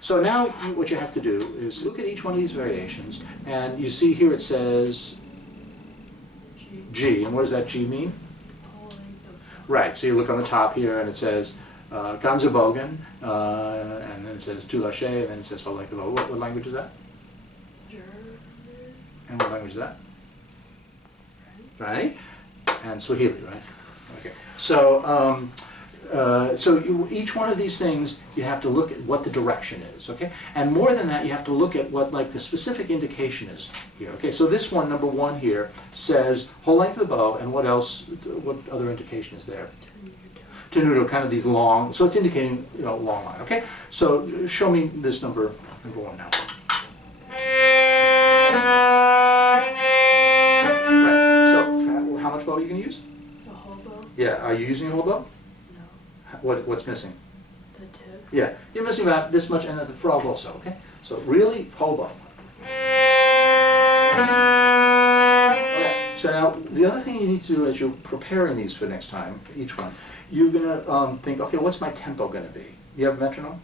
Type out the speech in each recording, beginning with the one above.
So now what you have to do is look at each one of these variations, and you see here it says G, and what does that G mean? Right, so you look on the top here and it says Ganzerbogen, and then it says Tu Lâché, and then it says Whole Length of Bow. What language is that? German. And what language is that? Right? And Swahili, right? Okay. So, each one of these things, you have to look at what the direction is, okay? And more than that, you have to look at what, like, the specific indication is here, okay? So this one, number one here, says whole length of the bow, and what else, what other indication is there? Tenuto, kind of these long, so it's indicating, you know, long line, okay? So show me this number one now. Right, so how much bow are you going to use? The whole bow? Yeah, are you using a whole bow? No. What's missing? The tip? Yeah, you're missing about this much, and the frog also, okay? So really, whole bow. Okay, so now the other thing you need to do as you're preparing these for next time, each one, you're going to think, okay, what's my tempo going to be? You have a metronome?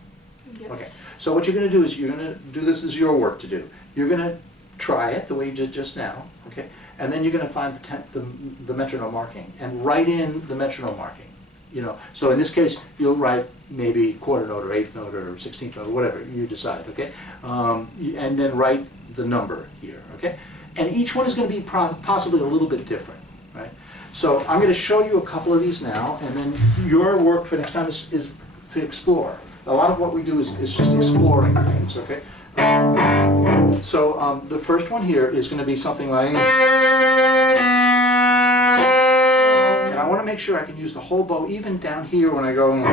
Yes. Okay, so what you're going to do is you're going to do this as your work to do. You're going to try it the way you did just now, okay? And then you're going to find the metronome marking and write in the metronome marking. You know, so in this case, you'll write maybe quarter note or eighth note or 16th note or whatever you decide, okay? And then write the number here, okay? And each one is going to be possibly a little bit different, right? So I'm going to show you a couple of these now, and then your work for next time is to explore. A lot of what we do is just exploring things, okay? So the first one here is going to be something like, and I want to make sure I can use the whole bow even down here when I go. I'm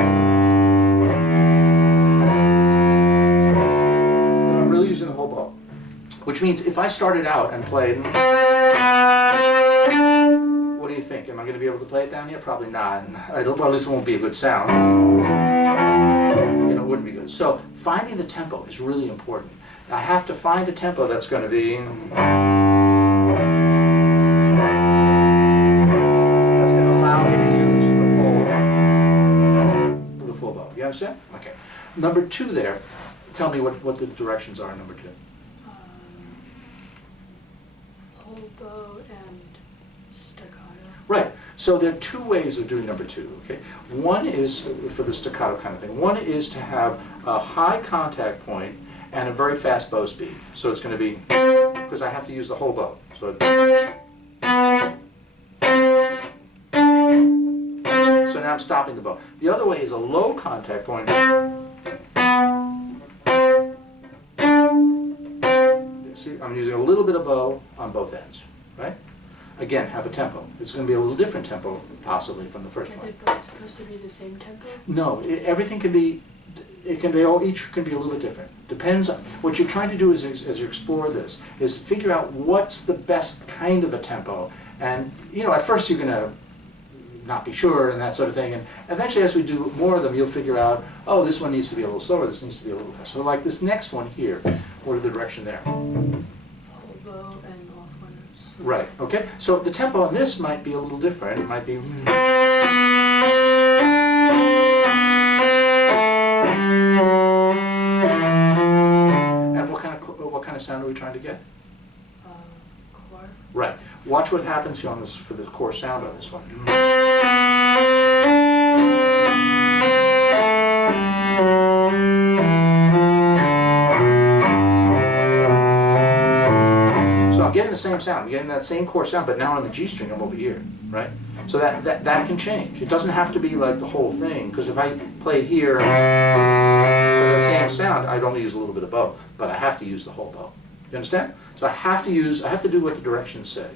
really using the whole bow, which means if I started out and played, what do you think? Am I going to be able to play it down here? Probably not. Well, at least it won't be a good sound. You know, it wouldn't be good. So finding the tempo is really important. I have to find a tempo that's going to be. That's going to allow me to use the full bow. You understand? Okay. Number two there. Tell me what the directions are in number two. Whole bow and staccato. Right. So there are two ways of doing number two, okay? One is for the staccato kind of thing. One is to have a high contact point and a very fast bow speed. So it's going to be, because I have to use the whole bow. So now I'm stopping the bow. The other way is a low contact point. See, I'm using a little bit of bow on both ends, right? Again, have a tempo. It's going to be a little different tempo, possibly, from the first one. Are they both supposed to be the same tempo? No, everything can be. Each can be a little bit different. Depends on what you're trying to do as you explore this is figure out what's the best kind of a tempo. And you know, at first you're going to not be sure and that sort of thing. And eventually, as we do more of them, you'll figure out, oh, this one needs to be a little slower. This needs to be a little faster. So, like this next one here, what are the direction there? Whole bow and off winners. Right. Okay. So the tempo on this might be a little different. It might be. What kind of sound are we trying to get? Core. Right. Watch what happens here on this for the core sound on this one. So I'm getting the same sound. I'm getting that same core sound, but now on the G string, I'm over here, right? So that can change. It doesn't have to be like the whole thing, because if I played here with the same sound, I'd only use a little bit of bow, but I have to use the whole bow. You understand? So I have to do what the directions say.